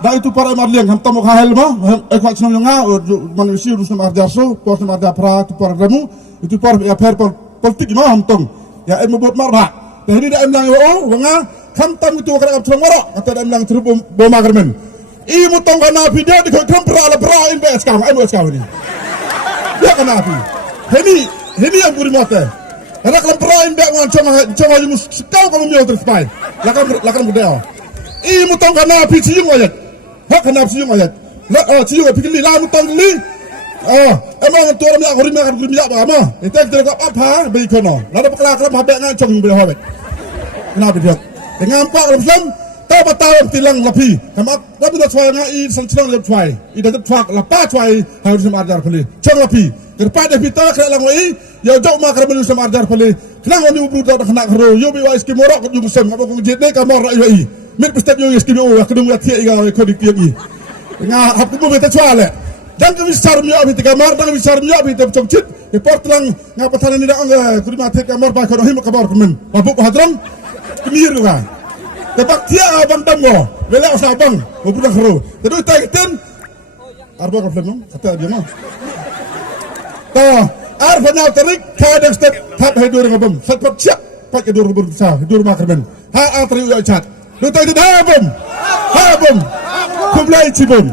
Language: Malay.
dah itu para marliang ham tamu kahel mah ekak senang yang manusia urus nama arjaso pos nama arjapra itu para demu itu para affair politik mah ham tong ya buat marah dah ini dah emlang wanga ham tam itu kerap senang marah atau dah emlang terus bom agarmen ibu tong kana video di kram pra in bes kau ini ya kana api ini yang buri mata karena kalau pra in bes cuma jumus kau kamu miau terus pai lakan budaya ibu tong kana api cium aja hak kana api cium aja cium api kini lah tong ni emang tu orang yang hurim akan hurim apa ama itu kita apa bagi kono lalu perkara habis ngan cong beli habis kenapa dia dengan pak Islam tahu betul tilang lebih hemat tapi dah cuai ngai senang lebih cuai ida tu cuak lepas cuai harus semarjar peli cong lebih kepada kita kena langwai ya jauh mak kerana semarjar peli kenapa ni ubud dah kena kero yo biwa iskim morok yo musem apa kau jid ni kamar rai mit pesta yo iskim yo kedung tiak iga ko dik tiak i ngah hap tu beta cuai le dan kami sarm yo abi kamar dan kami sarm yo abi tu cong cit report lang ngapa tanah ni dah kuri mati kamar ba ko him kabar kemen babu hadram kemir lu kan tepak tiak abang tamgo bela sabang ubud kero terus taiten arba ka film kata dia mah arba na tarik kadang step tap hidur ngabam sepat siap pak hidur berusaha hidur makarmen ha atri yo chat lu taiten ha bom kumlai cibum